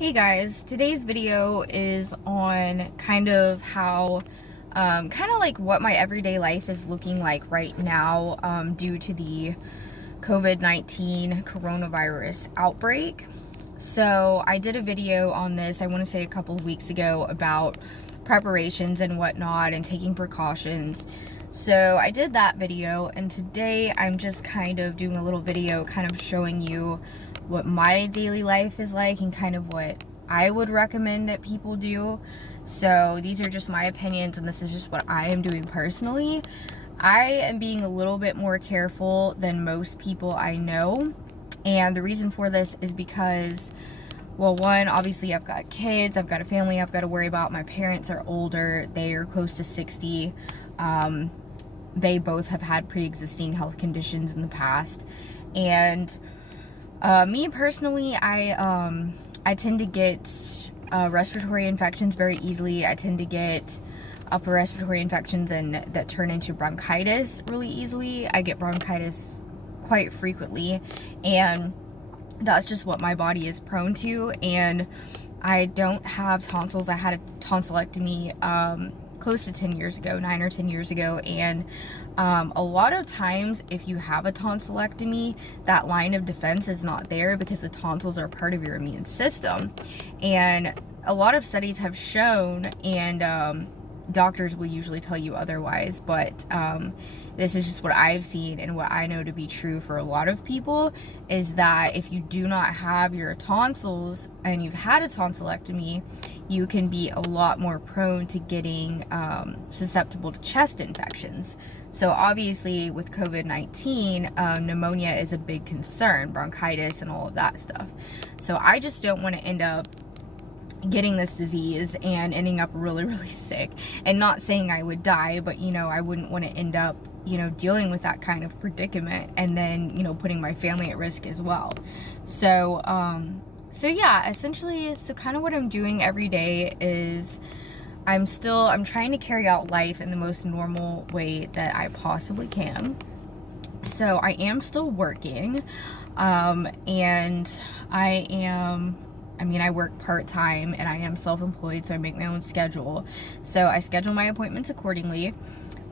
Hey guys, today's video is on kind of how, kind of like what my everyday life is looking like right now due to the COVID-19 coronavirus outbreak. So I did a video on this, I want to say a couple of weeks ago, about preparations and whatnot and taking precautions. So I did that video, and today I'm just kind of doing a little video kind of showing you what my daily life is like and kind of what I would recommend that people do. So these are just my opinions, and this is just what I am doing personally. I am being a little bit more careful than most people I know, and the reason for this is because, well, one, obviously I've got kids, I've got a family I've got to worry about. My parents are older, they are close to 60. They both have had pre-existing health conditions in the past, and me personally, I tend to get respiratory infections very easily. I tend to get upper respiratory infections and that turn into bronchitis really easily. I get bronchitis quite frequently, and that's just what my body is prone to. And I don't have tonsils. I had a tonsillectomy close to 10 years ago, 9 or 10 years ago, and a lot of times if you have a tonsillectomy, that line of defense is not there because the tonsils are part of your immune system. And a lot of studies have shown, and doctors will usually tell you otherwise, but this is just what I've seen and what I know to be true for a lot of people, is that if you do not have your tonsils and you've had a tonsillectomy, you can be a lot more prone to getting susceptible to chest infections. So obviously with COVID-19, pneumonia is a big concern, bronchitis and all of that stuff. So I just don't want to end up getting this disease and ending up really, really sick. And not saying I would die, but I wouldn't want to end up dealing with that kind of predicament and then putting my family at risk as well. So yeah, essentially, so kind of what I'm doing every day is I'm trying to carry out life in the most normal way that I possibly can. So I am still working, and I work part-time and I am self-employed, so I make my own schedule. So I schedule my appointments accordingly.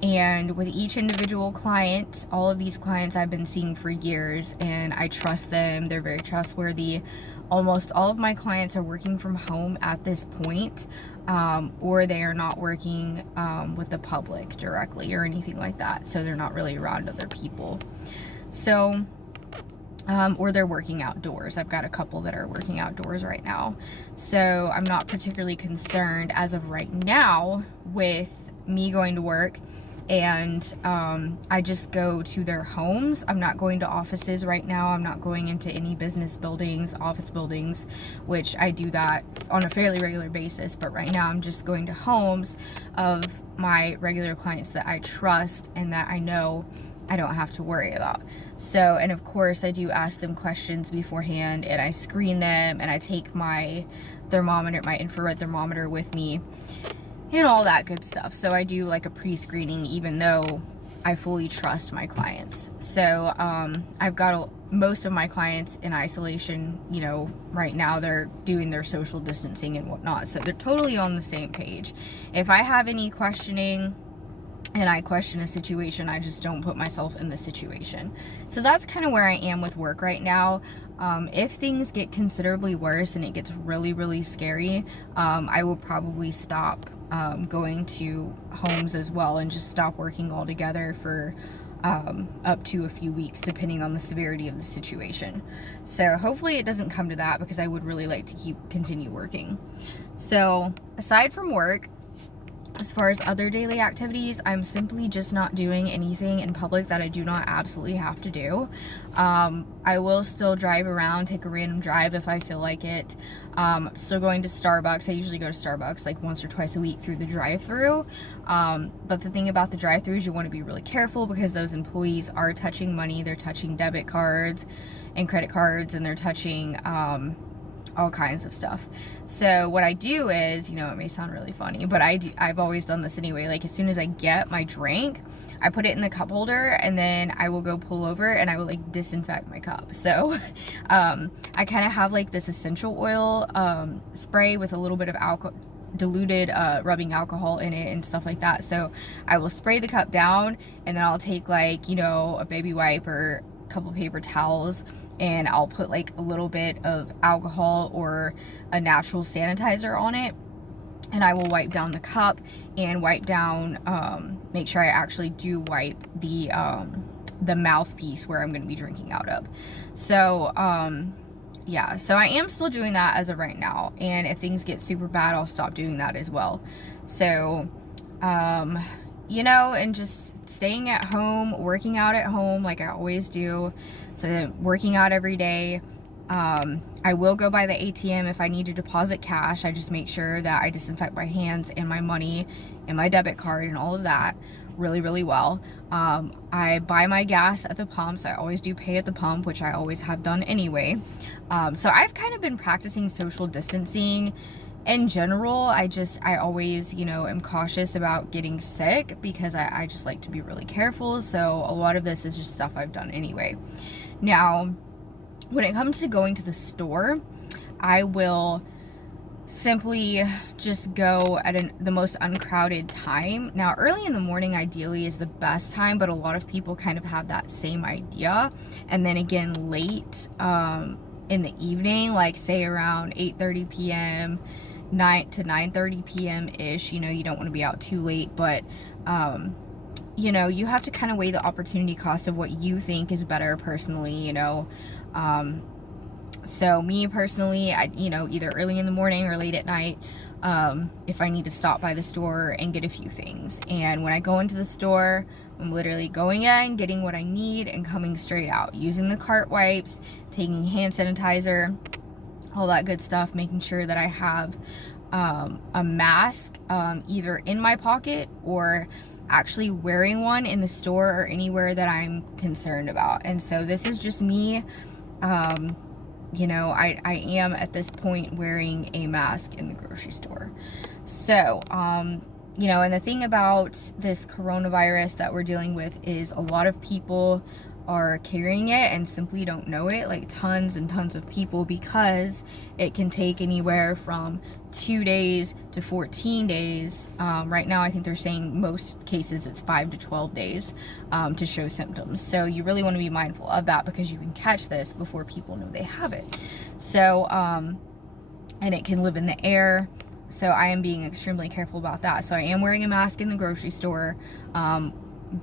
And with each individual client, all of these clients I've been seeing for years, and I trust them. They're very trustworthy. Almost all of my clients are working from home at this point, or they are not working with the public directly or anything like that. So they're not really around other people. So or they're working outdoors. I've got a couple that are working outdoors right now. So I'm not particularly concerned as of right now with me going to work, and I just go to their homes. I'm not going to offices right now. I'm not going into any business buildings, office buildings, which I do that on a fairly regular basis. But right now I'm just going to homes of my regular clients that I trust and that I know I don't have to worry about. So, and of course I do ask them questions beforehand, and I screen them, and I take my thermometer, my infrared thermometer with me, and all that good stuff. So I do like a pre-screening, even though I fully trust my clients. So I've got most of my clients in isolation. Right now they're doing their social distancing and whatnot, so they're totally on the same page. If I have any questioning and I question a situation, I just don't put myself in the situation. So that's kind of where I am with work right now. If things get considerably worse and it gets really, really scary, I will probably stop going to homes as well, and just stop working altogether for up to a few weeks, depending on the severity of the situation. So hopefully it doesn't come to that, because I would really like to continue working. So aside from work, as far as other daily activities, I'm simply just not doing anything in public that I do not absolutely have to do. I will still drive around, take a random drive if I feel like it. Still going to Starbucks. I usually go to Starbucks like once or twice a week through the drive-thru. But the thing about the drive-thru is you want to be really careful, because those employees are touching money. They're touching debit cards and credit cards, and they're touching all kinds of stuff. So what I do is, it may sound really funny, but I've always done this anyway. Like, as soon as I get my drink, I put it in the cup holder, and then I will go pull over and I will like disinfect my cup. So I kind of have like this essential oil spray with a little bit of diluted rubbing alcohol in it and stuff like that. So I will spray the cup down, and then I'll take like, a baby wipe or a couple paper towels, and I'll put like a little bit of alcohol or a natural sanitizer on it, and I will wipe down the cup and wipe down, make sure I actually do wipe the mouthpiece where I'm going to be drinking out of. So yeah, so I am still doing that as of right now, and if things get super bad, I'll stop doing that as well. So and just staying at home, working out at home like I always do. So working out every day. I will go by the ATM if I need to deposit cash. I just make sure that I disinfect my hands and my money and my debit card and all of that really, really well. I buy my gas at the pumps. I always do pay at the pump, which I always have done anyway. So I've kind of been practicing social distancing in general. I always, am cautious about getting sick because I just like to be really careful. So a lot of this is just stuff I've done anyway. Now, when it comes to going to the store, I will simply just go at the most uncrowded time. Now, early in the morning ideally is the best time, but a lot of people kind of have that same idea. And then again, late in the evening, like say around 8:30 p.m., 9 to 9:30 p.m. ish, you don't want to be out too late, but you have to kind of weigh the opportunity cost of what you think is better personally. So me personally, I either early in the morning or late at night, if I need to stop by the store and get a few things. And when I go into the store, I'm literally going in, getting what I need, and coming straight out, using the cart wipes, taking hand sanitizer, all that good stuff, making sure that I have a mask either in my pocket or actually wearing one in the store or anywhere that I'm concerned about. And so this is just me. I am at this point wearing a mask in the grocery store. So, and the thing about this coronavirus that we're dealing with is a lot of people are carrying it and simply don't know it, like tons and tons of people, because it can take anywhere from 2 days to 14 days. Right now, I think they're saying most cases it's 5 to 12 days to show symptoms. So you really want to be mindful of that, because you can catch this before people know they have it. So, and it can live in the air. So I am being extremely careful about that. So I am wearing a mask in the grocery store.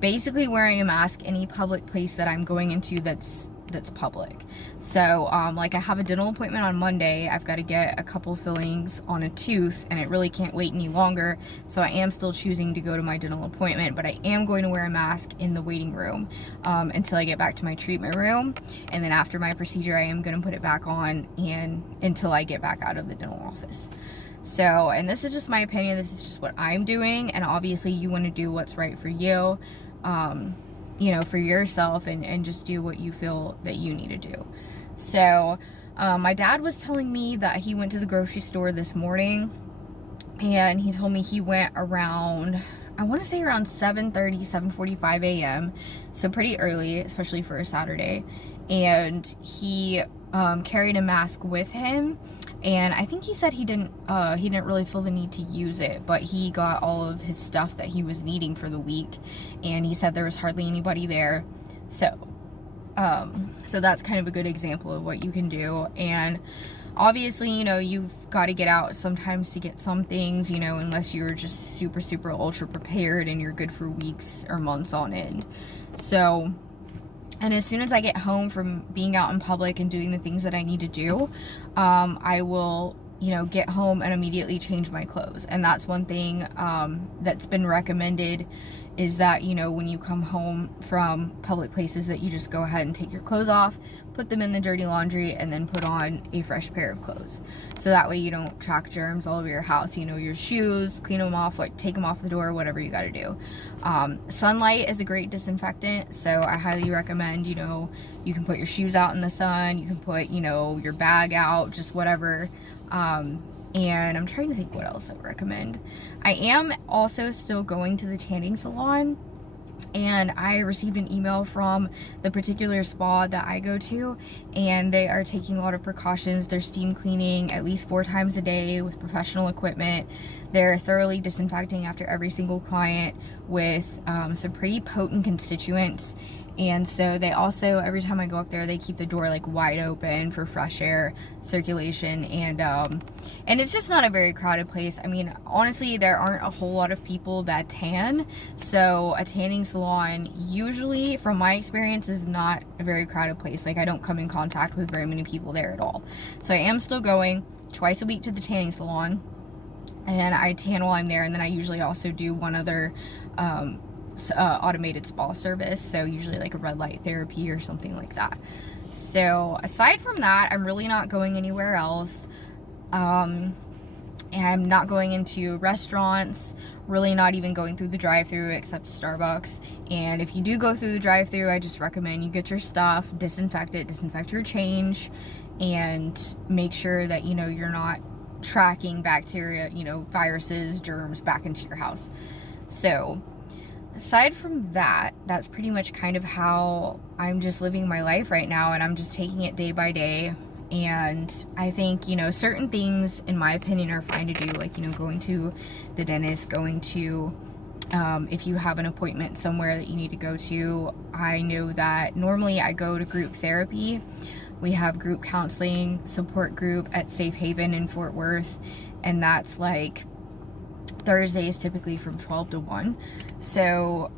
Basically wearing a mask any public place that I'm going into that's public. So like I have a dental appointment on Monday. I've got to get a couple fillings on a tooth, and it really can't wait any longer. So I am still choosing to go to my dental appointment, but I am going to wear a mask in the waiting room until I get back to my treatment room. And then after my procedure, I am going to put it back on and until I get back out of the dental office. So, and this is just my opinion, this is just what I'm doing, and obviously you want to do what's right for you, for yourself, and just do what you feel that you need to do. So, my dad was telling me that he went to the grocery store this morning, and he told me he went around, I want to say around 7:30, 7:45 a.m., so pretty early, especially for a Saturday, and he carried a mask with him. And I think he said he didn't really feel the need to use it, but he got all of his stuff that he was needing for the week, and he said there was hardly anybody there. So that's kind of a good example of what you can do. And obviously, you've got to get out sometimes to get some things, unless you're just super, super ultra prepared and you're good for weeks or months on end. So, and as soon as I get home from being out in public and doing the things that I need to do, I will, get home and immediately change my clothes. And that's one thing that's been recommended is that, you know, when you come home from public places, that you just go ahead and take your clothes off, put them in the dirty laundry, and then put on a fresh pair of clothes. So that way you don't track germs all over your house. You know, your shoes, clean them off, take them off the door, whatever you got to do. Sunlight is a great disinfectant, so I highly recommend, you know, you can put your shoes out in the sun, you can put, you know, your bag out, just whatever. And I'm trying to think what else I would recommend. I am also still going to the tanning salon, and I received an email from the particular spa that I go to, and they are taking a lot of precautions. They're steam cleaning at least 4 times a day with professional equipment. They're thoroughly disinfecting after every single client with some pretty potent constituents. And so they also, every time I go up there, they keep the door like wide open for fresh air circulation, and it's just not a very crowded place. I mean, honestly, there aren't a whole lot of people that tan, so a tanning salon usually, from my experience, is not a very crowded place. Like, I don't come in contact with very many people there at all. So I am still going twice a week to the tanning salon, and I tan while I'm there, and then I usually also do one other automated spa service, so usually like a red light therapy or something like that. So aside from that, I'm really not going anywhere else. And I'm not going into restaurants, really not even going through the drive-thru except Starbucks. And if you do go through the drive-thru, I just recommend you get your stuff, disinfect it, disinfect your change, and make sure that, you know, you're not tracking bacteria, you know, viruses, germs back into your house. So aside from that, that's pretty much kind of how I'm just living my life right now, and I'm just taking it day by day. And I think, you know, certain things, in my opinion, are fine to do, like, you know, going to the dentist, going to, if you have an appointment somewhere that you need to go to. I know that normally I go to group therapy. We have group counseling support group at Safe Haven in Fort Worth, and that's like Thursdays, typically from 12 to 1. So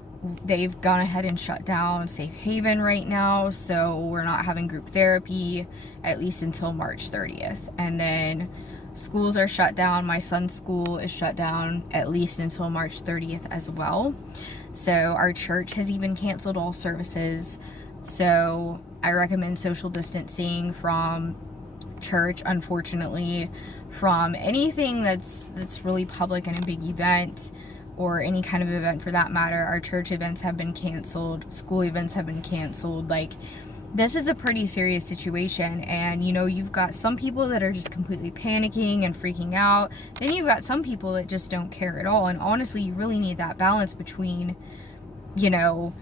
they've gone ahead and shut down Safe Haven right now, so we're not having group therapy at least until March 30th. And then schools are shut down. My son's school is shut down at least until March 30th as well. So our church has even canceled all services. So I recommend social distancing from church, unfortunately, from anything that's really public and a big event, or any kind of event for that matter. Our church events have been canceled, school events have been canceled. Like, this is a pretty serious situation, and, you know, you've got some people that are just completely panicking and freaking out, then you've got some people that just don't care at all. And honestly, you really need that balance between, you know,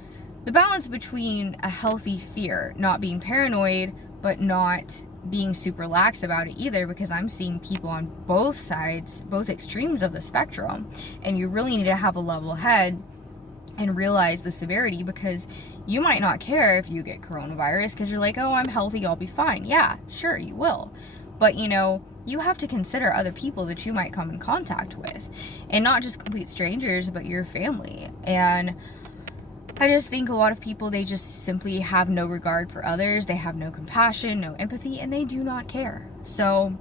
the balance between a healthy fear, not being paranoid, but not being super lax about it either, because I'm seeing people on both sides, both extremes of the spectrum, and you really need to have a level head and realize the severity, because you might not care if you get coronavirus because you're like, oh, I'm healthy, I'll be fine. Yeah, sure, you will. But, you know, you have to consider other people that you might come in contact with, and not just complete strangers, but your family. And I just think a lot of people, they just simply have no regard for others. They have no compassion, no empathy, and they do not care. So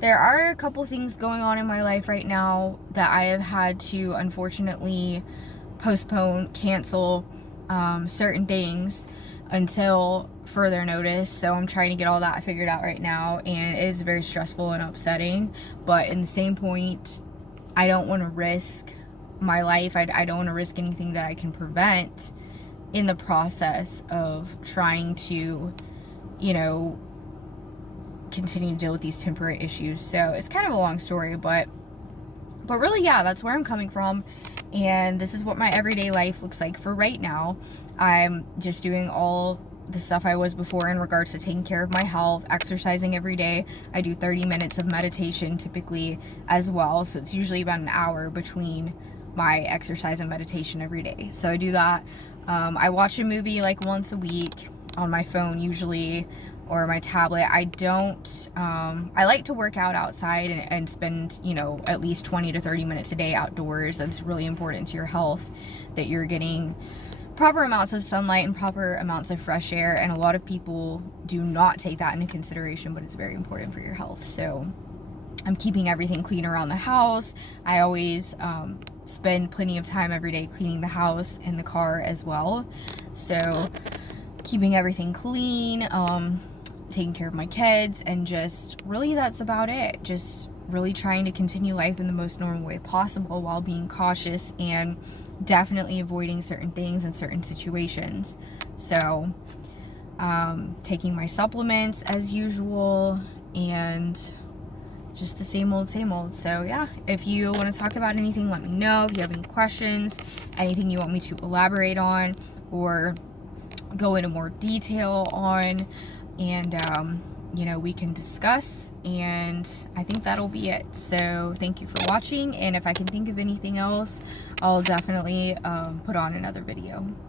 there are a couple things going on in my life right now that I have had to, unfortunately, postpone, cancel certain things until further notice. So I'm trying to get all that figured out right now, and it is very stressful and upsetting. But in the same point, I don't want to risk my life. I don't want to risk anything that I can prevent in the process of trying to, you know, continue to deal with these temporary issues. So it's kind of a long story, but really, yeah, that's where I'm coming from, and this is what my everyday life looks like for right now. I'm just doing all the stuff I was before in regards to taking care of my health, exercising every day. I do 30 minutes of meditation typically as well, so it's usually about an hour between my exercise and meditation every day. So I do that. I watch a movie like once a week on my phone usually, or my tablet. I like to work out outside and spend, you know, at least 20 to 30 minutes a day outdoors. That's really important to your health, that you're getting proper amounts of sunlight and proper amounts of fresh air. And a lot of people do not take that into consideration, but it's very important for your health. So I'm keeping everything clean around the house. I always spend plenty of time every day cleaning the house and the car as well. So keeping everything clean, taking care of my kids, and just really that's about it. Just really trying to continue life in the most normal way possible while being cautious and definitely avoiding certain things in certain situations. So taking my supplements as usual, and just the same old, same old. So yeah, if you want to talk about anything, let me know. If you have any questions, anything you want me to elaborate on or go into more detail on, and you know, we can discuss, and I think that'll be it. So thank you for watching, and if I can think of anything else, I'll definitely put on another video.